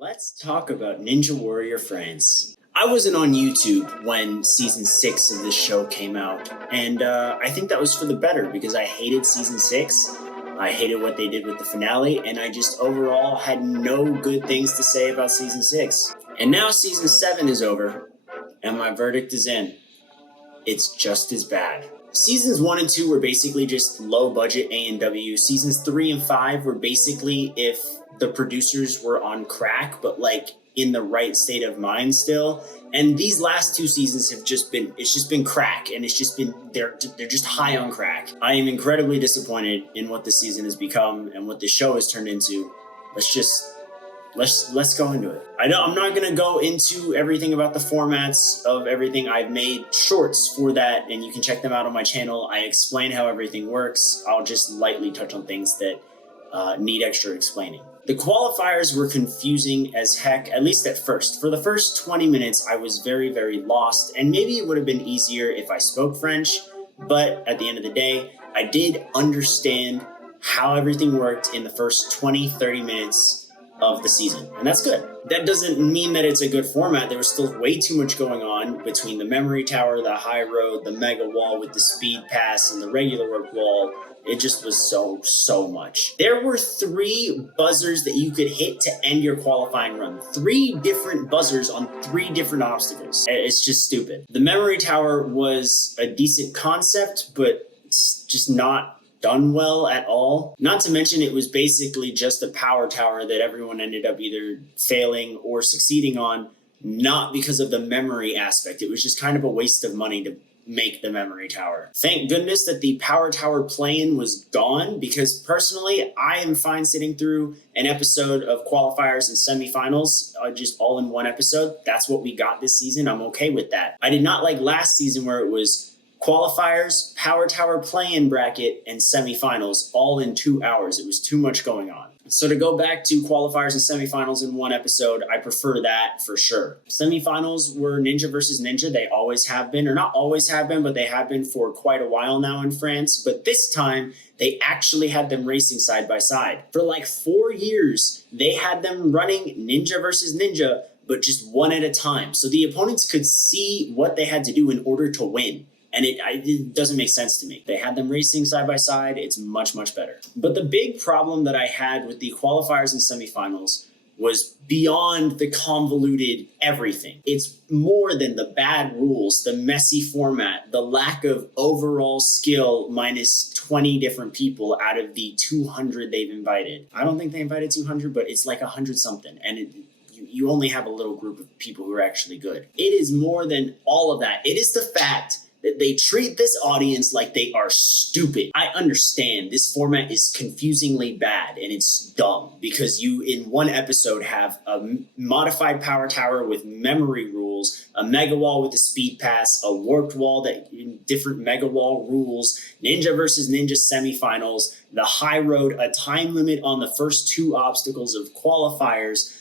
Let's talk about Ninja Warrior France. I wasn't on YouTube when season 6 of this show came out, and I think that was for the better because I hated season 6. I hated what they did with the finale, and I just overall had no good things to say about season 6. And now season 7 is over, and my verdict is in. It's just as bad. Seasons 1 and 2 were basically just low budget A&W. Seasons 3 and 5 were basically if the producers were on crack, but like in the right state of mind still. And these last 2 seasons have it's just been crack, and they're just high on crack. I am incredibly disappointed in what this season has become and what this show has turned into. Let's go into it. I'm not going to go into everything about the formats of everything. I've made shorts for that, and you can check them out on my channel. I explain how everything works. I'll just lightly touch on things that need extra explaining. The qualifiers were confusing as heck, at least at first. For the first 20 minutes, I was very, very lost, and maybe it would have been easier if I spoke French, but at the end of the day, I did understand how everything worked in the first 20-30 minutes of the season, and that's good. That doesn't mean that it's a good format. There was still way too much going on between the memory tower, the high road, the mega wall with the speed pass, and the regular rope wall. It just was so much. There were 3 buzzers that you could hit to end your qualifying run. 3 different buzzers on 3 different obstacles. It's just stupid. The memory tower was a decent concept, but it's just not done well at all. Not to mention it was basically just a power tower that everyone ended up either failing or succeeding on, not because of the memory aspect. It was just kind of a waste of money to make the memory tower. Thank goodness that the power tower plane was gone, because personally, I am fine sitting through an episode of qualifiers and semifinals, just all in one episode. That's what we got this season. I'm okay with that. I did not like last season where it was qualifiers, power tower play-in bracket, and semifinals all in 2 hours. It was too much going on. So to go back to qualifiers and semifinals in one episode, I prefer that for sure. Semifinals were Ninja versus Ninja. They always have been, or not always have been, but they have been for quite a while now in France. But this time, they actually had them racing side by side. For like 4 years, they had them running Ninja versus Ninja, but just one at a time. So the opponents could see what they had to do in order to win. And it doesn't make sense to me. They had them racing side by side. It's much better. But the big problem that I had with the qualifiers and semifinals was beyond the convoluted everything. It's more than the bad rules, the messy format, the lack of overall skill minus 20 different people out of the 200 they've invited. I don't think they invited 200, but it's like 100 something. And you only have a little group of people who are actually good. It is more than all of that. It is the fact that they treat this audience like they are stupid. I understand this format is confusingly bad and it's dumb because you in one episode have a modified power tower with memory rules, a mega wall with a speed pass, a warped wall that different mega wall rules, Ninja versus Ninja semifinals, the high road, a time limit on the first 2 obstacles of qualifiers.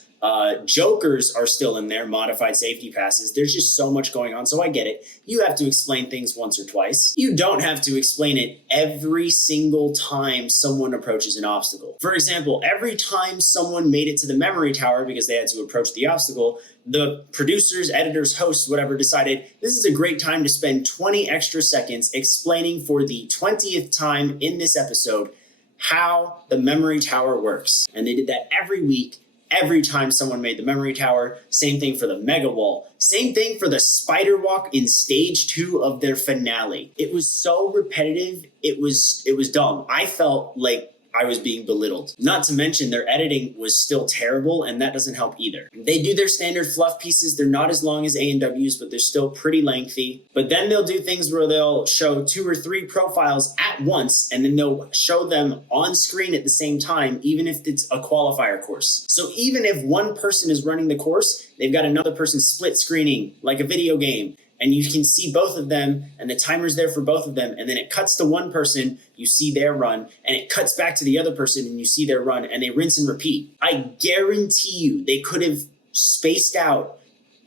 Jokers are still in there, modified safety passes. There's just so much going on. So I get it. You have to explain things once or twice. You don't have to explain it every single time someone approaches an obstacle. For example, every time someone made it to the memory tower because they had to approach the obstacle, the producers, editors, hosts, whatever, decided this is a great time to spend 20 extra seconds explaining for the 20th time in this episode how the memory tower works. And they did that every week. Every time someone made the memory tower, same thing for the mega wall, same thing for the spider walk in stage 2 of their finale. It was so repetitive. It was dumb. I felt like I was being belittled. Not to mention their editing was still terrible, and that doesn't help either. They do their standard fluff pieces. They're not as long as A&Ws, but they're still pretty lengthy. But then they'll do things where they'll show 2 or 3 profiles at once, and then they'll show them on screen at the same time, even if it's a qualifier course. So even if one person is running the course, they've got another person split screening like a video game. And you can see both of them, and the timer's there for both of them, and then it cuts to one person, you see their run, and it cuts back to the other person, and you see their run, and they rinse and repeat. I guarantee you they could have spaced out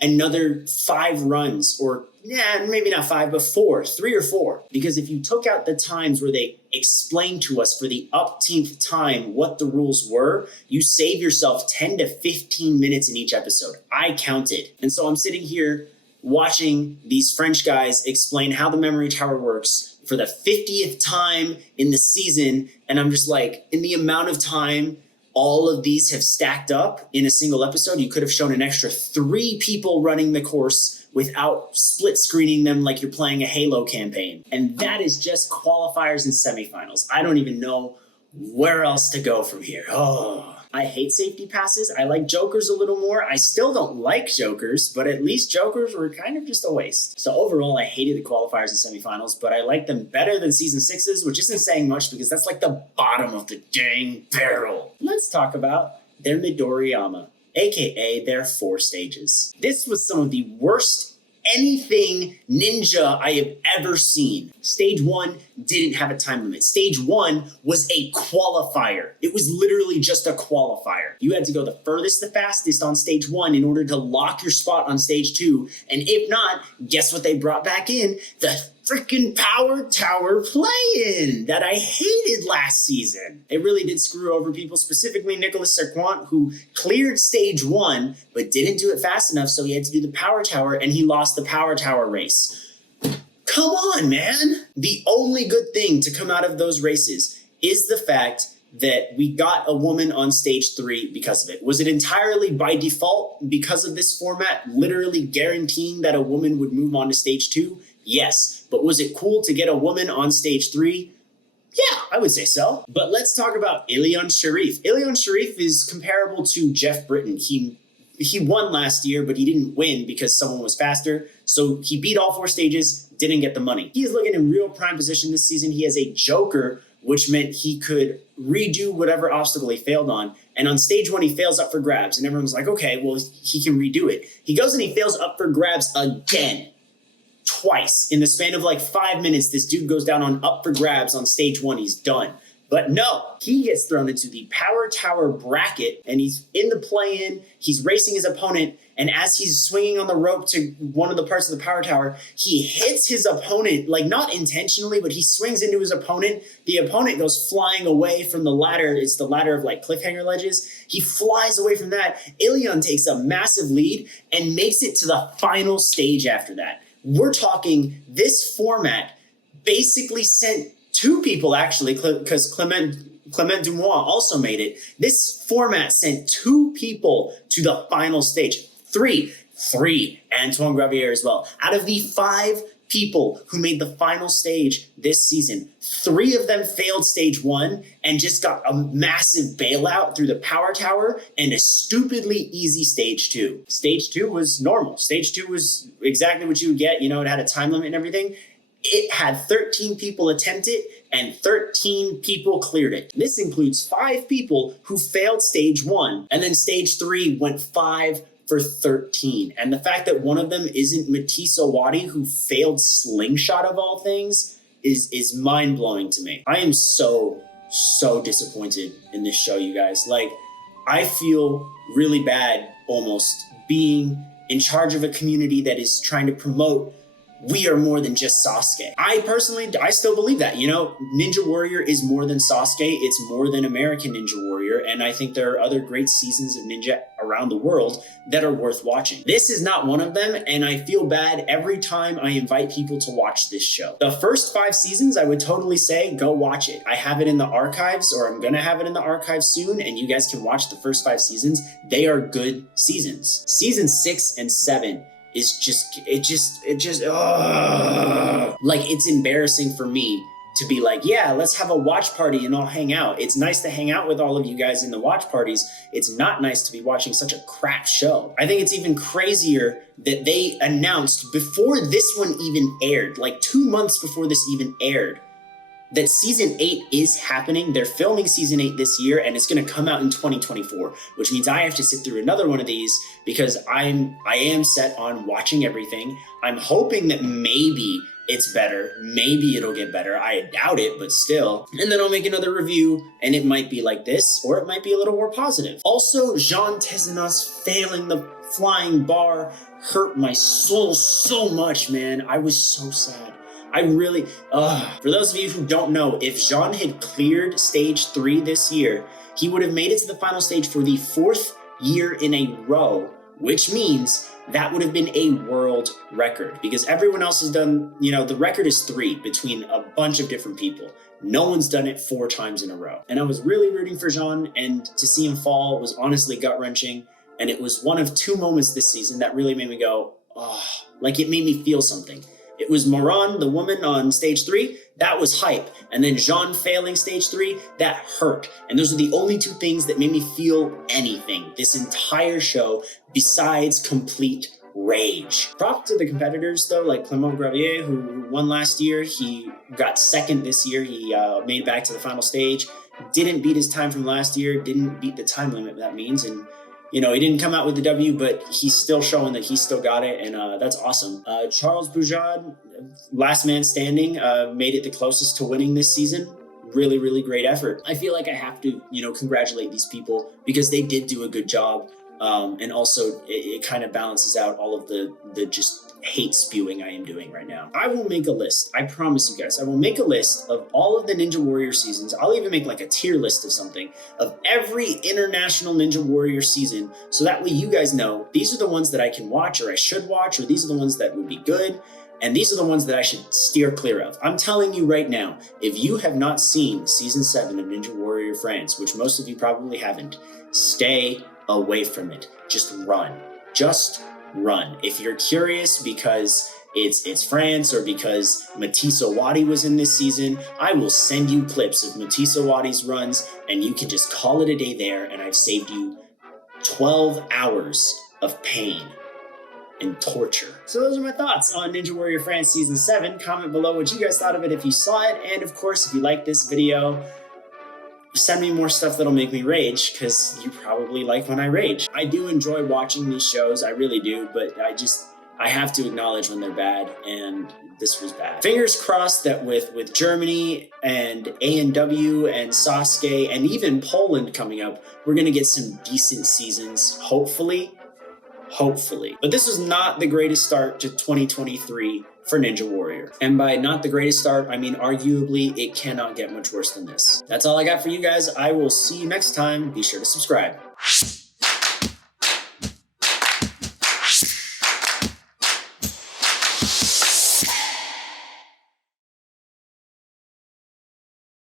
another 5 runs, or maybe not 5, but 4, 3 or 4. Because if you took out the times where they explained to us for the upteenth time what the rules were, you save yourself 10 to 15 minutes in each episode. I counted. And so I'm sitting here watching these French guys explain how the memory tower works for the 50th time in the season. And I'm just like, in the amount of time all of these have stacked up in a single episode, you could have shown an extra 3 people running the course without split screening them like you're playing a Halo campaign. And that is just qualifiers and semifinals. I don't even know where else to go from here. Oh, I hate safety passes. I like jokers a little more. I still don't like jokers, but at least jokers were kind of just a waste. So overall, I hated the qualifiers and semifinals, but I like them better than season 6's, which isn't saying much because that's like the bottom of the dang barrel. Let's talk about their Midoriyama, aka their 4 stages. This was some of the worst anything ninja I have ever seen. Stage 1 didn't have a time limit. Stage 1 was a qualifier. It was literally just a qualifier. You had to go the furthest, the fastest on stage 1 in order to lock your spot on stage 2. And if not, guess what they brought back in? The freaking power tower play-in that I hated last season. It really did screw over people, specifically Nicolas Serquant, who cleared stage 1, but didn't do it fast enough, so he had to do the power tower, and he lost the power tower race. Come on, man. The only good thing to come out of those races is the fact that we got a woman on stage 3 because of it. Was it entirely by default because of this format, literally guaranteeing that a woman would move on to stage 2? Yes. But was it cool to get a woman on stage 3? Yeah, I would say so. But let's talk about Ilion Sharif. Ilion Sharif is comparable to Jeff Britton. He won last year, but he didn't win because someone was faster. So he beat all 4 stages, didn't get the money. He is looking in real prime position this season. He has a joker, which meant he could redo whatever obstacle he failed on. And on stage 1, he fails up for grabs. And everyone's like, okay, well, he can redo it. He goes and he fails up for grabs again. Twice. In the span of like 5 minutes, this dude goes down on up for grabs on stage 1. He's done. But no, he gets thrown into the power tower bracket and he's in the play-in. He's racing his opponent. And as he's swinging on the rope to one of the parts of the power tower, he hits his opponent, like not intentionally, but he swings into his opponent. The opponent goes flying away from the ladder. It's the ladder of like cliffhanger ledges. He flies away from that. Ilion takes a massive lead and makes it to the final stage after that. We're talking this format basically sent 2 people, actually, because Clement Dumois also made it. This format sent 2 people to the final stage. 3, Antoine Gravier as well. Out of the 5 people who made the final stage this season, 3 of them failed stage 1 and just got a massive bailout through the power tower and a stupidly easy stage 2. Stage 2 was normal. Stage 2 was exactly what you would get. You know, it had a time limit and everything. It had 13 people attempt it and 13 people cleared it. This includes 5 people who failed stage 1, and then stage 3 went 5 for 13. And the fact that one of them isn't Matisse Owadi, who failed slingshot of all things, is mind-blowing to me. I am so disappointed in this show, you guys. Like, I feel really bad almost being in charge of a community that is trying to promote we are more than just Sasuke. I still believe that. You know, Ninja Warrior is more than Sasuke. It's more than American Ninja Warrior. And I think there are other great seasons of Ninja around the world that are worth watching. This is not one of them, and I feel bad every time I invite people to watch this show. The first 5 seasons, I would totally say, go watch it. I have it in the archives, or I'm gonna have it in the archives soon, and you guys can watch the first 5 seasons. They are good seasons. Season 6 and 7 is like, it's embarrassing for me to be like, yeah, let's have a watch party and all hang out. It's nice to hang out with all of you guys in the watch parties. It's not nice to be watching such a crap show. I think it's even crazier that they announced before this one even aired, like 2 months before this even aired, that season 8 is happening. They're filming season 8 this year, and it's gonna come out in 2024, which means I have to sit through another one of these because I am set on watching everything. I'm hoping that maybe it's better. Maybe it'll get better. I doubt it, but still. And then I'll make another review, and it might be like this, or it might be a little more positive. Also, Jean Tezenas failing the flying bar hurt my soul so much, man. I was so sad. I really, for those of you who don't know, if Jean had cleared stage 3 this year, he would have made it to the final stage for the 4th year in a row, which means that would have been a world record, because everyone else has done, the record is 3 between a bunch of different people. No one's done it 4 times in a row. And I was really rooting for Jean, and to see him fall was honestly gut-wrenching. And it was one of 2 moments this season that really made me go, like it made me feel something. It was Moran, the woman, on stage 3. That was hype. And then Jean failing stage 3, that hurt. And those are the only 2 things that made me feel anything this entire show besides complete rage. Props to the competitors, though, like Clement Gravier, who won last year. He got 2nd this year. He made it back to the final stage. Didn't beat his time from last year. Didn't beat the time limit, that means. And he didn't come out with the W, but he's still showing that he's still got it, and that's awesome. Charles Boujad, last man standing, made it the closest to winning this season. Really, really great effort. I feel like I have to, congratulate these people because they did do a good job, and also it kind of balances out all of the just hate spewing I am doing right now. I will make a list. I promise you guys, I will make a list of all of the Ninja Warrior seasons. I'll even make like a tier list of something of every international Ninja Warrior season. So that way you guys know these are the ones that I can watch or I should watch, or these are the ones that would be good. And these are the ones that I should steer clear of. I'm telling you right now, if you have not seen season 7 of Ninja Warrior France, which most of you probably haven't, stay away from it. Just run. Just run. If you're curious because it's France or because Matisse Owadi was in this season, I will send you clips of Matisse Owadi's runs and you can just call it a day there, and I've saved you 12 hours of pain and torture. So those are my thoughts on Ninja Warrior France Season 7. Comment below what you guys thought of it if you saw it, and of course, if you like this video, send me more stuff that'll make me rage, because you probably like when I rage. I do enjoy watching these shows, I really do, but I have to acknowledge when they're bad, and this was bad. Fingers crossed that with Germany and ANW and Sasuke and even Poland coming up, we're gonna get some decent seasons, hopefully. But this was not the greatest start to 2023 for Ninja Warrior. And by not the greatest start, I mean arguably it cannot get much worse than this. That's all I got for you guys. I will see you next time. Be sure to subscribe.